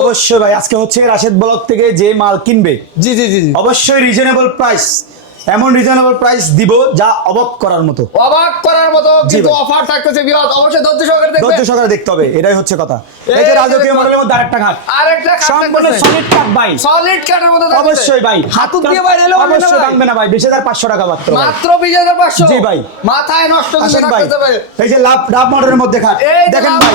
অবশ্যই ভাই আজকে হচ্ছে রাশেদ ব্লক থেকে যে মাল কিনবে। জি জি জি অবশ্যই রিজনেবল প্রাইস এমন রিজনেবল প্রাইস দিব যা অবাক করার মতো। অবাক করার মতো কিন্তু অফার থাকতেছে বিরাট। অবশ্যই ধৈর্য সহকারে দেখবে ধৈর্য সহকারে দেখতে হবে এটাই হচ্ছে কথা। এই যে রাজকীয় মডেলের মধ্যে আরেকটা ঘাট। আরেকটা সম্পূর্ণ সলিড কাট ভাই। সলিড কাটের মধ্যে। অবশ্যই ভাই। হাতুক দিয়ে বাইরে এলেও অবশ্যই। ভাঙবে না ভাই। বিশ হাজার পাঁচশো টাকা মাত্র মাত্র বিশ হাজার পাঁচশো। জি ভাই। মাথায় নষ্ট আসেন ভাই। থাকতেছে এই যে লাভ লাভ মডেলের মধ্যে যে দেখেন ভাই।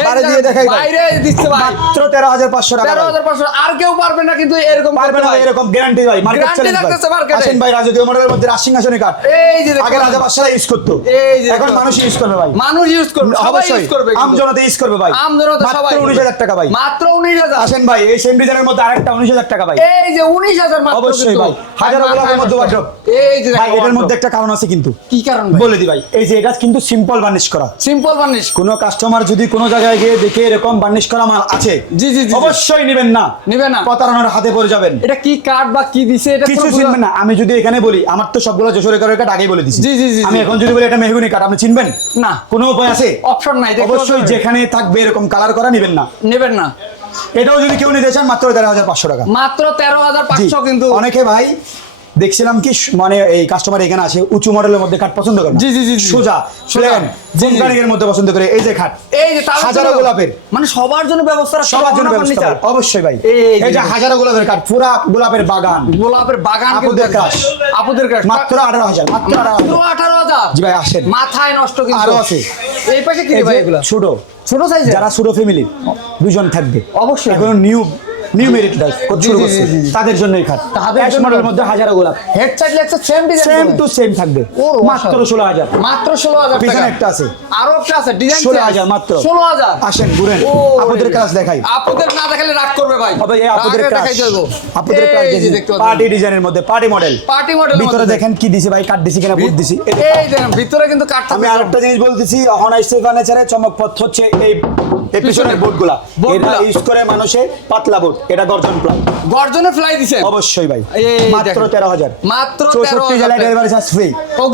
এই যে দিয়ে দেখাই বাইরে দিচ্ছে ভাই। মাত্র তেরো হাজার পাঁচশো টাকা তেরো ভাই। হাজার পাঁচশো আর কেউ পারবে না কিন্তু এরকম পারবে না এরকম গ্যারান্টি ভাই মার্কেট চ্যালেঞ্জ ভাই। আসেন ভাই রাজকীয় মডেলের মধ্যে রাশিং কাট এই যে আগে রাজা বাদশারা ইউজ করতো। এই যে এখন মানুষ ইউজ করবে ভাই। মানুষ ইউজ করবে সবাই ইউজ করবে আম জনতা ইউজ করবে ভাই। আম জনতা সবাই উনিশ হাজার টাকা ভাই। মাত্র উনিশ হাজার। আসেন ভাই এই সেম ডিজাইনের মধ্যে আরেকটা উনিশ হাজার টাকা ভাই। এই যে উনিশ হাজার মাত্র অবশ্যই ভাই। হাজারো গোলাপের মধ্যে নষ্ট। এই যে ভাই এটার মধ্যে একটা কারণ আছে কিন্তু। কি কারণ বলে দি ভাই। এই যে এটা কিন্তু সিম্পল বার্নিশ করা। সিম্পল বার্নিশ কোনো কাস্টমার যদি কোনো জায়গায় গিয়ে দেখে এরকম বার্নিশ করা মাল আছে? জি, জি, জি। অবশ্যই নেবেন না। নিবে না। প্রতারণার হাতে পড়ে যাবেন। এটা কি কার্ড বা কি দিছে এটা কিছু চিনবেন না। আমি যদি এখানে বলি আমার তো সবগুলো যশোরের কারোর কাঠ আগেই বলে দিছি। জি, জি, জি। আমি এখন যদি বলি এটা মেহগুনি কাঠ আপনি চিনবেন? না। কোনো উপায় আছে? অপশন নাই অবশ্যই যেখানে থাকবে এরকম কালার করা নেবেন না। নেবেন না। এটাও যদি কেউ নিতে চান মাত্র তেরো হাজার পাঁচশো টাকা। মাত্র তেরো হাজার পাঁচশো কিন্তু অনেকে ভাই দেখছিলাম কি মানে এই কাস্টমার এখানে আসে উঁচু মডেলের মধ্যে খাট পছন্দ করে জি, জি, জি। সোজা। প্লেন জি, জি। মধ্যে পছন্দ করে এই যে খাট এই যে হাজারো গোলাপের। মানে সবার জন্য ব্যবস্থা সবার জন্য ব্যবস্থা অবশ্যই ভাই এই যে হাজারো গোলাপের কাঠ পুরা গোলাপের বাগান গোলাপের বাগান আপুদের crush। আপুদের crush। মাত্র আঠারো হাজার মাত্র আঠারো মাত্র হাজার আঠারো হাজার জি ভাই আসেন মাথায় নষ্ট কিন্তু আরও আছে। এই পাশে কি ভাই এগুলা ছোট ছোট সাইজ যারা ছোট ফ্যামিলি দুজন থাকবে অবশ্যই। এখন নিউ নিউ মেরিট লাইফ শুরু করছে। তাদের জন্য এই খাট জন্য মডেলের মধ্যে হাজারো গোলাপ। Head side লেগছে same design same to same থাকবে। মাত্র মাশাআল্লাহ। ষোলো হাজার। মাত্র ষোলো হাজার পিছনে একটা আছে। আরও একটা আছে ডিজাইন ষোলো হাজার মাত্র। ষোলো হাজার। আসেন ঘুরেন। ও, আপনাদের কাজ দেখাই। না দেখালে রাগ করবে ভাই। তবে এই আপনাদের আপনাদের পার্টি ডিজাইনের মধ্যে পার্টি মডেল পার্টি মডেল ভিতরে দেখেন। কি দিছি ভাই কাট দিছি কিনা বুট দিছি। এই দেখেন। ভিতরে কিন্তু কাঠটা আমি আরেকটা জিনিস বলতেছি অনাইসি ফার্নিচারে চমকপথ হচ্ছে এই এই পিছনের বোর্ডগুলা। এটা ইউজ করে মানুষে পাতলা বোর্ড এটা গর্জন প্লাগ গর্জনে ফ্লাই দিছে। অবশ্যই ভাই। মাত্র দেখেন। তেরো হাজার। মাত্র তেরো চৌষট্টি হাজার ডেলিভারি চার্জ ফ্রি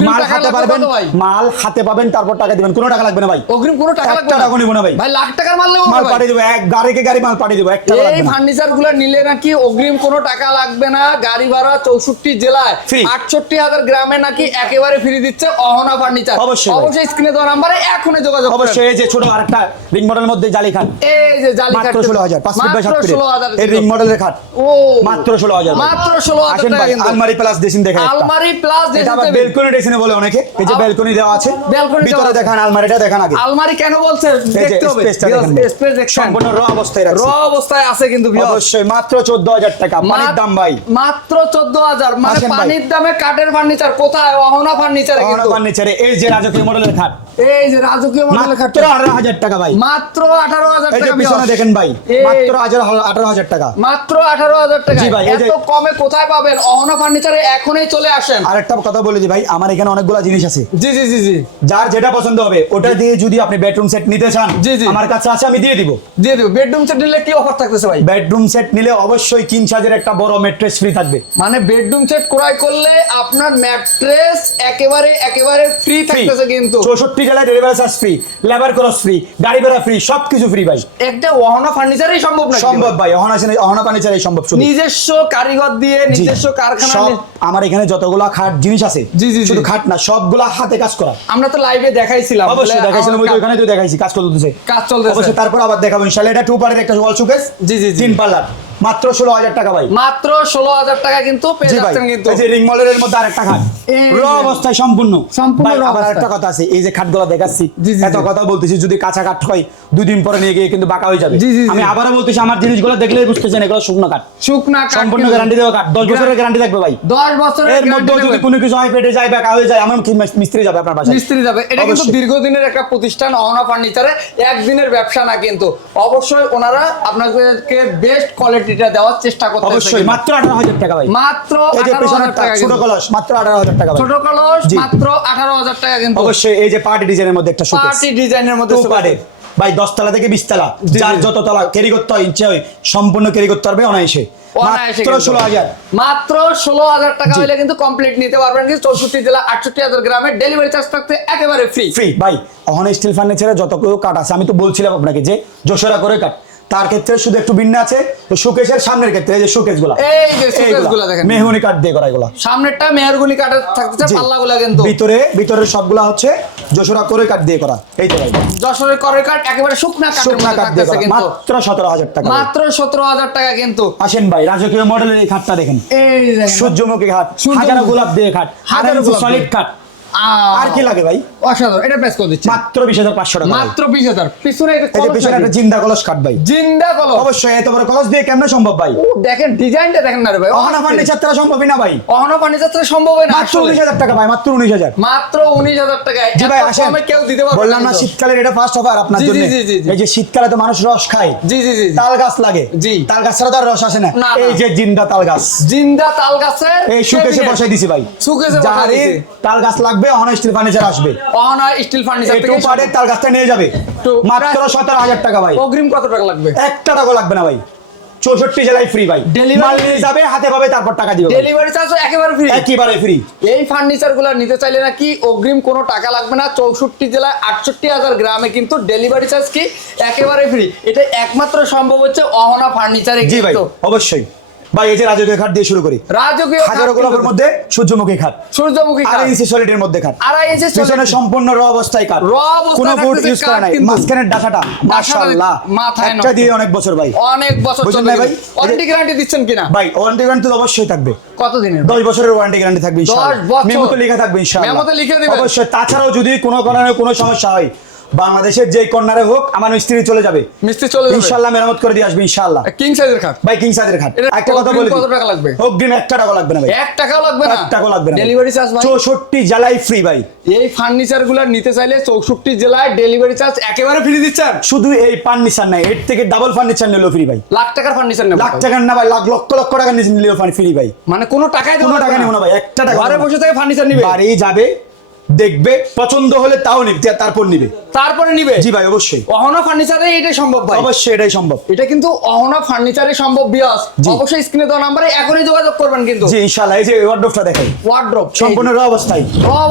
মাল হাতে লাগবে ভাই? মাল হাতে পাবেন তারপর টাকা দিবেন। কোনো টাকা লাগবে না ভাই। অগ্রিম কোনো টাকা লাগবে না। টাকা নিবো না ভাই। ভাই লাখ টাকার মাল লাগবে মাল পাঠিয়ে দেবো এক গাড়িকে গাড়ি মাল পাঠিয়ে দেবো একটা এই ফার্নিচারগুলো নিলে নাকি অগ্রিম কোনো টাকা লাগবে না। গাড়ি ভাড়া চৌষট্টি জেলায়। Free। আটষট্টি হাজার গ্রামে নাকি একেবারে ফ্রি দিচ্ছে অহনা ফার্নিচার অবশ্যই। অবশ্যই স্ক্রিনে দেওয়া নাম্বারে এখনই যোগাযোগ অবশ্যই এই যে ছোট আরেকটা রিং মডেলের মধ্যে জালি খাট এই যে জালি মাত্র কাটতে- ষোলো হাজার পাঁচ ফিট বাই সাত ফিট ষোলো হাজার এই রিং মডেলের খাট। ও। মাত্র ষোলো হাজার ভাই। মাত্র ষোলো হাজার আসেন ভাই আলমারি প্লাস ড্রেসিং দেখা আলমারি প্লাস এটা আবার বেলকনি ড্রেসিং বলে অনেকে। এই যে বেলকনি দেওয়া আছে। বেলকনি ভিতরে দেখান আলমারিটা দেখান আগে। আলমারি কেন বলছে? দেখতে হবে। দেখেন। স্পেস দেখছেন। সম্পূর্ণ র অবস্থায় র অবস্থায় আছে কিন্তু অবশ্যই মাত্র চোদ্দ হাজার টাকা। পানির দাম ভাই। মাত্র চোদ্দ হাজার। মানে আসেন পানির দামে কাঠের ফার্নিচার কোথায়? অহনা ফার্নিচারে অহনা কিন্তু। ফার্নিচারে এই যে রাজকীয় মডেলের খাট। এই যে রাজকীয় মডেলের খাট মাত্র আঠারো হাজার টাকা ভাই। মাত্র আঠারো হাজার এই যে টাকা পিছনে দেখেন ভাই মাত্র হাজার আঠারো হাজার টাকা। মাত্র আঠারো হাজার টাকা। জি ভাই, এত কমে কোথায় পাবেন? অহনা ফার্নিচারে এখনই চলে আসেন। আরেকটা কথা বলে দিই ভাই আমার এখানে অনেকগুলো জিনিস আছে। জি জি জি জি। যার যেটা পছন্দ হবে ওটা দিয়ে যদি আপনি বেডরুম সেট নিতে চান জি, জি। আমার কাছে আছে আমি দিয়ে দিব। দিয়ে দেবো। বেডরুম সেট নিলে কি অফার থাকতেছে ভাই? বেডরুম সেট নিলে অবশ্যই কিং সাইজের একটা বড় ম্যাট্রেস ফ্রি থাকবে। মানে বেডরুম সেট ক্রয় করলে আপনার ম্যাট্রেস একেবারে একেবারে ফ্রি থাকতেছে কিন্তু। চৌষট্টি জেলায় ডেলিভারি চার্জ ফ্রি লেবার খরচ ফ্রি গাড়ি ভাড়া ফ্রি সবকিছু ফ্রি ভাই। একটা অহনা ফার্নিচারই সম্ভব না সম্ভব ভাই? অহনা অহনা ফার্নিচার এই সম্ভব নিজস্ব কারিগর দিয়ে নিজস্ব কারখানা আমার এখানে যতগুলা খাট জিনিস আছে জি, জি। শুধু খাট না সবগুলা হাতে কাজ করা। আমরা তো লাইভে দেখাইছিলাম। অবশ্যই দেখাইছিলাম ওই ওখানে তো দেখাইছি কাজ করতেছে কাজ চলতেছে। অবশ্যই তারপর আবার দেখাবো ইনশাআল্লাহ এটা টু পার্টের একটা ওয়াল শোকেস জি, জি, জি। তিন পাল্লার। মাত্র ষোলো হাজার টাকা ভাই। মাত্র ষোলো হাজার টাকা কিন্তু কিন্তু। এই যে রিং মডেলের মধ্যে আরেকটা খাট। র অবস্থায় সম্পূর্ণ। সম্পূর্ণ ভাই, আবার একটা কথা আছে এই যে খাটগুলো দেখাচ্ছি এত কথা বলতেছি যদি কাঁচা কাঠ হয় দুই দিন পরে নিয়ে গিয়ে কিন্তু বাঁকা হয়ে যাবে। আমি আবারও বলতেছি আমার জিনিসগুলো দেখলেই বুঝতেছেন এগুলো শুকনো কাঠ শুকনা কাঠ সম্পূর্ণ গ্যারান্টি দেওয়া কাঠ দশ বছরের গ্যারান্টি থাকবে ভাই। দশ বছরের এর মধ্যেও যদি কোনো কিছু হয় পেটে যায় বাঁকা হয়ে যায় আমার কি মিস্ত্রি যাবে আপনার বাসায়। মিস্ত্রি যাবে। এটা কিন্তু দীর্ঘদিনের একটা প্রতিষ্ঠান অহনা ফার্নিচারে একদিনের ব্যবসা না কিন্তু। অবশ্যই ওনারা আপনাদেরকে বেস্ট কোয়ালিটিটা দেওয়ার চেষ্টা করতেছে অবশ্যই মাত্র আঠারো হাজার টাকা ভাই। মাত্র টাকা ছোট কলস মাত্র আঠারো হাজার টাকা ছোট কলস মাত্র আঠারো হাজার টাকা কিন্তু। অবশ্যই এই যে পার্টি ডিজাইনের মধ্যে একটা শোকেস পার্টি ডিজাইনের মধ্যে ভাই দশতলা থেকে বিশতলা যার যত তলা ক্যারি করতে হয় ইচ্ছে হয় সম্পূর্ণ ক্যারি করতে পারবে অনায়াসে। মাত্র ষোলো হাজার। মাত্র ষোলো হাজার টাকা। হলে কিন্তু কমপ্লিট নিতে পারবেন কিন্তু চৌষট্টি জেলা আটষট্টি হাজার গ্রামের ডেলিভারি চার্জ থাকতে একেবারে ফ্রি ফ্রি ভাই অহন স্টিল ফার্নিচারে যত কাঠ আছে আমি তো বলছিলাম আপনাকে যে যশোরা করে কাঠ তার ক্ষেত্রে শুধু একটু ভিন্ন আছে শোকেসের সামনের ক্ষেত্রে এই যে শোকেসগুলা এই যে showcase গুলা দেখেন। মেহগুনি কাঠ দিয়ে করা এগুলা। সামনেরটা মেহরগুনি কাঠের থাকতেছে জি। পাল্লাগুলা কিন্তু। ভিতরে ভিতরের সবগুলা হচ্ছে যশোরা করে কাঠ দিয়ে করা। এই তো ভাই। যশোরের করে কাঠ একেবারে শুকনা কাঠের শুকনা কাঠ দিয়ে করা। মাত্র সতেরো হাজার টাকা মাত্র সতেরো হাজার টাকা কিন্তু। আসেন ভাই রাজকীয় মডেলের এই খাটটা দেখেন। এই দেখেন। সূর্যমুখী সূর্যমুখী। হাজারো গোলাপ দিয়ে ঘাট হাজারো গোলাপ সলিড দিয়ে। আর কি লাগে ভাই? অসাধারণ এটা প্রেস করে দিচ্ছি মাত্র বিশ হাজার পাঁচশো টাকা। মাত্র বিশ হাজার। পিছনে এটা কলস পিছনে একটা জিন্দা কলস কাঠ ভাই। জিন্দা কলস। অবশ্যই এত বড় কলস দিয়ে কেমন সম্ভব ভাই? দেখেন ডিজাইনটা দেখেন না রে ভাই অহনা ফার্নিচার তারা সম্ভবই না ভাই। অহনো ফার্নিচার না মাত্র আসলে। উনিশ হাজার টাকা ভাই মাত্র উনিশ হাজার। মাত্র উনিশ হাজার টাকায় জি ভাই আসেন। কেউ দিতে পারবে বললাম না। শীতকালের এটা ফার্স্ট অফার আপনার জন্য। এই যে শীতকালে তো মানুষ রস খায়। জি জি জি। তাল গাছ লাগে। জি। তাল গাছ ছাড়া তো আর রস আসে না। এই যে জিন্দা তাল গাছ। জিন্দা তাল গাছের এই সুকেশে বসাই দিছি ভাই। সুকেশে। তাল গাছ লাগবে অন স্টিল ফার্নিচার আসবে। অহনা স্টিল ফার্নিচার টু তাল নিয়ে যাবে। মাত্র সতেরো হাজার টাকা ভাই। অগ্রিম কত টাকা লাগবে? একটা টাকা লাগবে না ভাই। চৌষট্টি জেলায় ফ্রি ভাই? নিয়ে যাবে হাতে পাবে তারপর টাকা দিবে ডেলিভারি চার্জ একেবারে ফ্রি একেবারে ফ্রি এই ফার্নিচারগুলো নিতে চাইলে নাকি অগ্রিম কোনো টাকা লাগবে না? চৌষট্টি জেলায় আটষট্টি হাজার গ্রামে কিন্তু ডেলিভারি চার্জ কি একেবারে ফ্রি এটা একমাত্র সম্ভব হচ্ছে অহনা ফার্নিচারে জি ভাই অবশ্যই। ভাই এই যে রাজকীয় খাট দিয়ে শুরু করি। রাজকীয় হাজারো গোলাপের মধ্যে সূর্যমুখী খাট। সূর্যমুখী খাট। আড়াই ইঞ্চি সলিডের মধ্যে খাট। আড়াই ইঞ্চি পিছনে সম্পূর্ণ র অবস্থায় কাট Raw অবস্থায় কোনো ইউজ করা নাই। মাঝখানের ডাকাটা মাশাআল্লাহ। মাথায় একটা দিয়ে অনেক বছর ভাই। অনেক বছর চলে ভাই? ওয়ারেন্টি গ্যারান্টি দিচ্ছেন কিনা? ভাই ওয়ারেন্টি গ্যারান্টি তো অবশ্যই থাকবে। কত দিনের 10 বছরের ওয়ারেন্টি গ্যারান্টি থাকবে ইনশাআল্লাহ। দশ বছর? মেমোতে লেখা থাকবে ইনশাআল্লাহ। মেমোতে লিখে দিবেন? অবশ্যই। তাছাড়াও যদি কোনো কারণে কোনো সমস্যা হয় বাংলাদেশের যে কর্নারে হোক আমার স্ত্রী চলে যাবে। মিস্ত্রি চলে যাবে? ইনশাআল্লাহ মেরামত করে দিয়ে আসবে ইনশাআল্লাহ কিং সাইজের খাট? ভাই কিং সাইজের খাট। একটা কথা বলে কত টাকা লাগবে? অগ্রিম একটা টাকা লাগবে না ভাই। এক টাকাও লাগবে না? এক টাকাও লাগবে না ডেলিভারি চার্জ ভাই? চৌষট্টি জেলায় ফ্রি ভাই। এই ফার্নিচারগুলো নিতে চাইলে চৌষট্টি জেলায় ডেলিভারি চার্জ একেবারে ফ্রি দিচ্ছেন? শুধু এই ফার্নিচার নাই এর থেকে ডাবল ফার্নিচার নিলেও ফ্রি ভাই। লাখ টাকার ফার্নিচার নেব লাখ টাকার না ভাই লাখ লক্ষ লক্ষ টাকা নিলেও ফ্রি ভাই। মানে কোনো টাকাই দেবো কোনো টাকা নেব না ভাই একটা টাকা ঘরে বসে থেকে ফার্নিচার নিবে। বাড়ি যাবে দেখবে পছন্দ হলে তাও নিবে তারপর নিবে। তারপরে নিবে? জি ভাই অবশ্যই। অহনা ফার্নিচারে এটাই সম্ভব ভাই। অবশ্যই এটাই সম্ভব। এটা কিন্তু অহনা ফার্নিচারে সম্ভব বিয়াস। অবশ্যই স্ক্রিনে দেওয়া নাম্বারে এখনই যোগাযোগ করবেন কিন্তু। জি ইনশাআল্লাহ এই যে ওয়ার্ডরোবটা দেখাই ওয়ার্ড্রপ সম্পূর্ণ র অবস্থায়।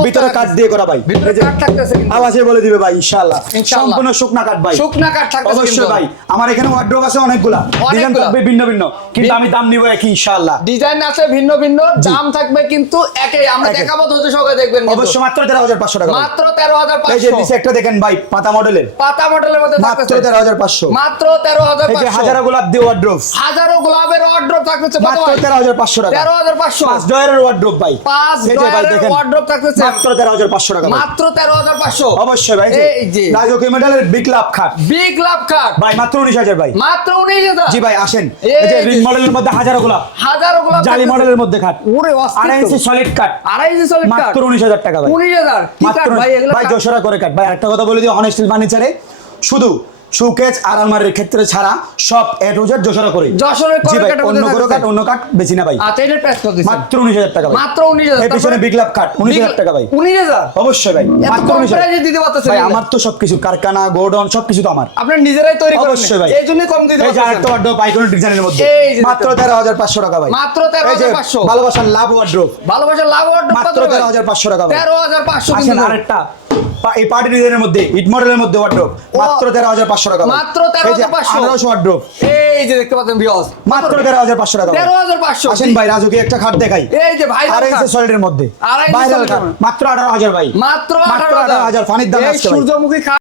ভিতরে কাঠ দিয়ে করা ভাই। ভিতরে কাঠ থাকতেছে কিন্তু। আওয়াজে বলে দিবে ভাই ইনশাআল্লাহ। সম্পূর্ণ শুকনা কাঠ ভাই। শুকনা কাঠ থাকতেছে অবশ্যই ভাই। আমার এখানে ওয়ার্ডরোব আছে অনেকগুলা। ডিজাইন থাকবে ভিন্ন ভিন্ন। কিন্তু আমি দাম নিব একই ইনশাআল্লাহ। ডিজাইন আছে ভিন্ন ভিন্ন দাম থাকবে কিন্তু একই আমরা। দেখাবো ধৈর্য সহকারে দেখবেন। অবশ্যই মাত্র তেরো হাজার পাঁচশো টাকা মাত্র তেরো হাজার এই যে নিচে একটা দেখেন ভাই পাতা মডেলের পাতা মডেলের মধ্যে মাত্র তেরো হাজার পাঁচশো। মাত্র তেরো হাজার এই যে পাঁচশো গোলাপ দিয়ে ওয়ার্ড্রোব হাজারো গোলাপের অর্ড্রপ থাকতেছে মাত্র তেরো হাজার পাঁচশো টাকা। তেরো হাজার পাঁচশো। পাঁচ ডয়ারের ওয়ার্ড্রোব ভাই। পাঁচ এই যে ভাই ডয়ারের দেখেন থাকতেছে। মাত্র তেরো হাজার পাঁচশো টাকা মাত্র তেরো হাজার পাঁচশো। অবশ্যই ভাই এই যে। রাজকীয় মেডালের বিগ লাভ খাট বিগ লাভ কার্ড ভাই মাত্র উনিশ হাজার ভাই। মাত্র উনিশ হাজার। জি ভাই আসেন। এই এই যে যে। রিং মডেলের মধ্যে হাজারো গোলাপ। হাজারো গোলাপ জালি মডেলের মধ্যে খাট ওরে আড়াই ইঞ্চি সলিড কাট আড়াই ইঞ্চি সলিড মাত্র উনিশ হাজার টাকা ভাই। উনিশ হাজার ভাই ভাই? যশোরা করে কাট ভাই একটা কথা বলে দিই অনেস্টিল ফার্নিচারে শুধু শোকেজ আর আলমারির ক্ষেত্রে ছাড়া সব এ টু জেড যশোরা করে যশোরের জি করে ভাই অন্য কোনো থাকতেছে। অন্য কাঠ বেশি না ভাই। আচ্ছা এটার প্রাইস কত? মাত্র উনিশ হাজার টাকা ভাই। মাত্র উনিশ হাজার পিছনে বিগ লাভ উনিশ হাজার টাকা ভাই। উনিশ হাজার? অবশ্যই ভাই মাত্র কম উনিশ হাজার। প্রাইসে দিতে পারতেছেন ভাই আমার তো সবকিছু কারখানা গোডাউন সবকিছু তো আমার। আপনার নিজেরাই তৈরি করেন অবশ্যই ভাই। এই জন্যই কম দিতে এই যে পারতেছেন। আরেকটা ওয়ার্ড্রোব আইকনিক ডিজাইনের মধ্যে। মাত্র দেখতে তেরো হাজার পাঁচশো টাকা ভাই। মাত্র তেরো এই যে হাজার পাঁচশো। ভালোবাসার লাভ ওয়ার্ড্রোব ভালোবাসার লাভ অর্ডার মাত্র তেরো হাজার পাঁচশো টাকা ভাই। তেরো হাজার পাঁচশো আসেন কিন্তু আরেকটা। এই পার্টি ডিজাইনের মধ্যে ইট মডেলের মধ্যে ওয়ার্ড্রোব মাত্র তেরো হাজার পাঁচশো টাকা মাত্র 13,500 আঠারোশো ওয়ার্ড্রোব এই যে দেখতে পাচ্ছেন বিয়স মাত্র তেরো হাজার পাঁচশো টাকা ভাই। তেরো হাজার পাঁচশো। আসেন ভাই রাজুকে একটা খাট দেখাই। এই যে ভাই আড়াই ইঞ্চি সলিডের মধ্যে। ভাইরাল খাট। মাত্র আঠারো হাজার ভাই। মাত্র মাত্র আঠারো আঠারো হাজার। ফানির দাম এই সূর্যমুখী